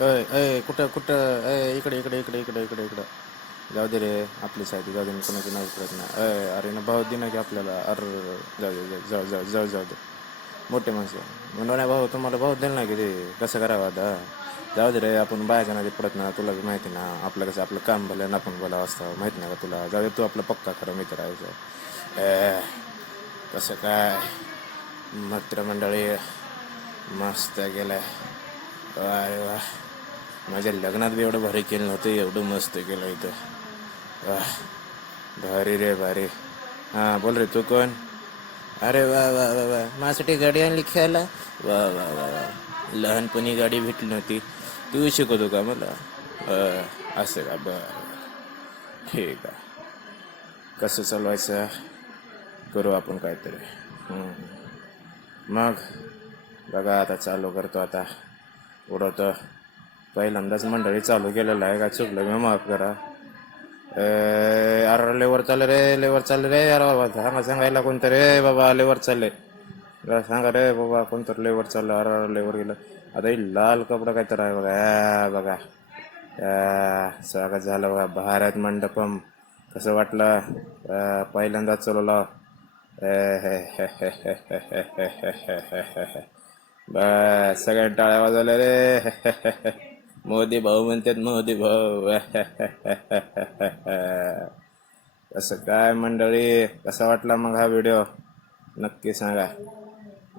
अय अय कुठं कुठं अय इकडे इकडे इकडे इकडे इकडे इकडं जाऊ दे रे आपली सायदी जाऊ दे मी कोणाची नाही करत ना अय अरे ना भाऊ दे ना की आपल्याला अर जाऊ दे जाऊ जाऊ जाऊ जाऊ दे मोठे माणसं म्हणून नाही भाऊ तुम्हाला भाऊ दिलं ना की ते कसं करावं आता जाऊ दे रे आपण बायाच्या नादी पडत ना तुला बी माहिती ना आपलं कसं आपलं काम भलं ना आपण बोला असतं माहिती नाही का तुला जाऊ दे तू आपला पक्का खरं मित्र आहे कसं काय मित्रमंडळी मस्त गेलं अरे वा माझ्या लग्नात बी एवढं भारी केलं नव्हतं एवढं मस्त केलं इथं वाह भारी रे भारी हां बोल रे तू कोण अरे वा वा वा वा माझ्यासाठी गाडी आणली खेळायला वा वा वा वा लहानपणी गाडी भेटली नव्हती तू शिकवतो का मला असं का बरं ठीक आहे कसं चालवायचं करू आपण काहीतरी मग बघा आता चालू करतो आता उडवतं पहिल्यांदाच मंडळी चालू केलेलं आहे का चुकलं मी माफ करा अरे लेवर चालले रे लेवर चालले रे यार बाबा सांगा सांगायला कोणतं रे बाबा लेवर चालले सांगा रे बाबा कोणतं लेवर चाललं अरे लेवर गेलं आता हे लाल कपडा काय तर आहे बघा बघा स्वागत झालं बघा भारत मंडपम कसं वाटलं पहिल्यांदाच चालवलं बस सगळ्या टाळ्या वाजवल्या रे मोदी भाऊ म्हणतात मोदी भाऊ कसं काय मंडळी कसा वाटला मग हा व्हिडिओ नक्की सांगा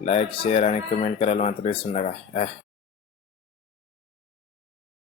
लाईक शेअर आणि कमेंट करायला मात्र विसरू नका